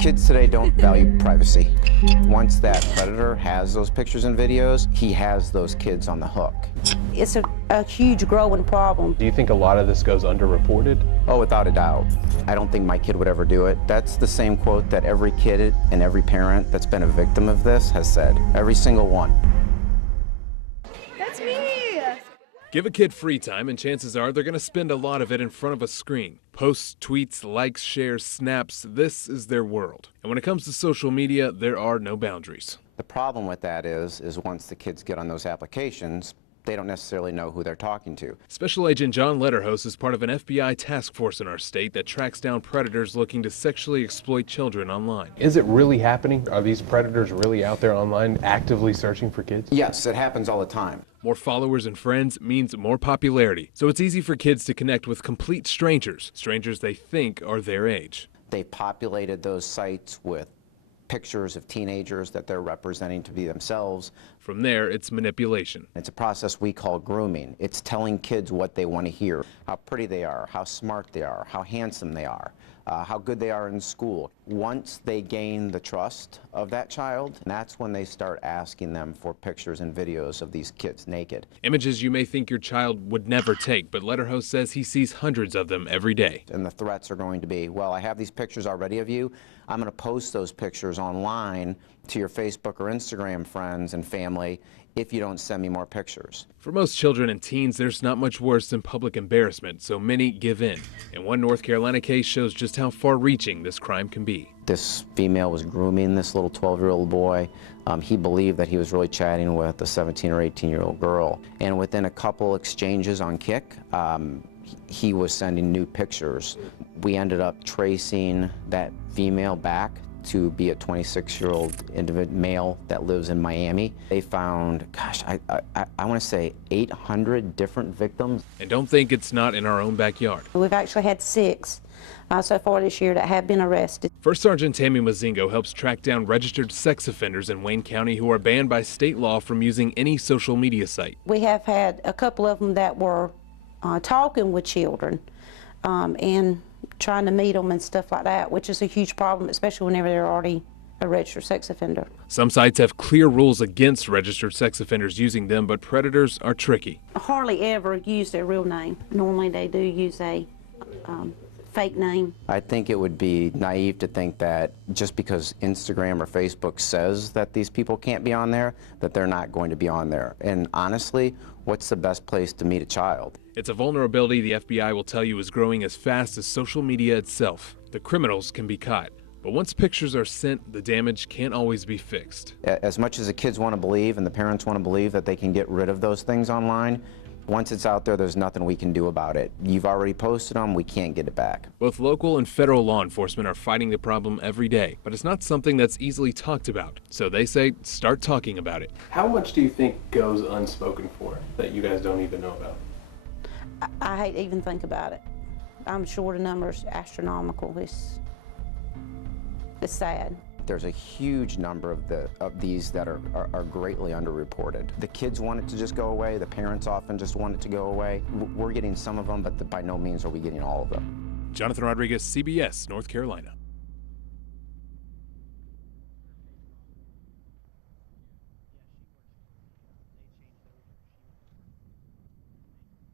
Kids today don't value privacy. Once that predator has those pictures and videos, he has those kids on the hook. It's a huge growing problem. Do you think a lot of this goes underreported? Oh, without a doubt. I don't think my kid would ever do it. That's the same quote that every kid and every parent that's been a victim of this has said. Every single one. That's me! Give a kid free time and chances are they're going to spend a lot of it in front of a screen. Posts, tweets, likes, shares, snaps, this is their world. And when it comes to social media, there are no boundaries. The problem with that is once the kids get on those applications, they don't necessarily know who they're talking to. Special Agent John Letterhouse is part of an FBI task force in our state that tracks down predators looking to sexually exploit children online. Is it really happening? Are these predators really out there online actively searching for kids? Yes, it happens all the time. More followers and friends means more popularity. So it's easy for kids to connect with complete strangers, strangers they think are their age. They populated those sites with pictures of teenagers that they're representing to be themselves. From there, it's manipulation. It's a process we call grooming. It's telling kids what they want to hear, how pretty they are, how smart they are, how handsome they are, how good they are in school. Once they gain the trust of that child, that's when they start asking them for pictures and videos of these kids naked. Images you may think your child would never take, but Letterhouse says he sees hundreds of them every day. And the threats are going to be, well, I have these pictures already of you. I'm going to post those pictures online to your Facebook or Instagram friends and family if you don't send me more pictures. For most children and teens, there's not much worse than public embarrassment, so many give in. And one North Carolina case shows just how far-reaching this crime can be. This female was grooming this little 12-year-old boy. He believed that he was really chatting with a 17 or 18-year-old girl. And within a couple exchanges on Kik, he was sending new pictures. We ended up tracing that female back to be a 26-year-old male that lives in Miami. They found, gosh, I want to say 800 different victims. And don't think it's not in our own backyard. We've actually had 6 so far this year that have been arrested. First Sergeant Tammy Mazingo helps track down registered sex offenders in Wayne County who are banned by state law from using any social media site. We have had a couple of them that were talking with children and trying to meet them and stuff like that, which is a huge problem, especially whenever they're already a registered sex offender. Some sites have clear rules against registered sex offenders using them, but predators are tricky. Hardly ever use their real name. Normally they do use a fake name. I think it would be naive to think that just because Instagram or Facebook says that these people can't be on there, that they're not going to be on there. And honestly, what's the best place to meet a child? It's a vulnerability the FBI will tell you is growing as fast as social media itself. The criminals can be caught, but once pictures are sent, the damage can't always be fixed. As much as the kids want to believe and the parents want to believe that they can get rid of those things online, once it's out there, there's nothing we can do about it. You've already posted them, we can't get it back. Both local and federal law enforcement are fighting the problem every day, but it's not something that's easily talked about. So they say, start talking about it. How much do you think goes unspoken for that you guys don't even know about? I hate to even think about it. I'm sure the number's astronomical. It's sad. There's a huge number of these that are greatly underreported. The kids want it to just go away. The parents often just want it to go away. We're getting some of them, but by no means are we getting all of them. Jonathan Rodriguez, CBS, North Carolina.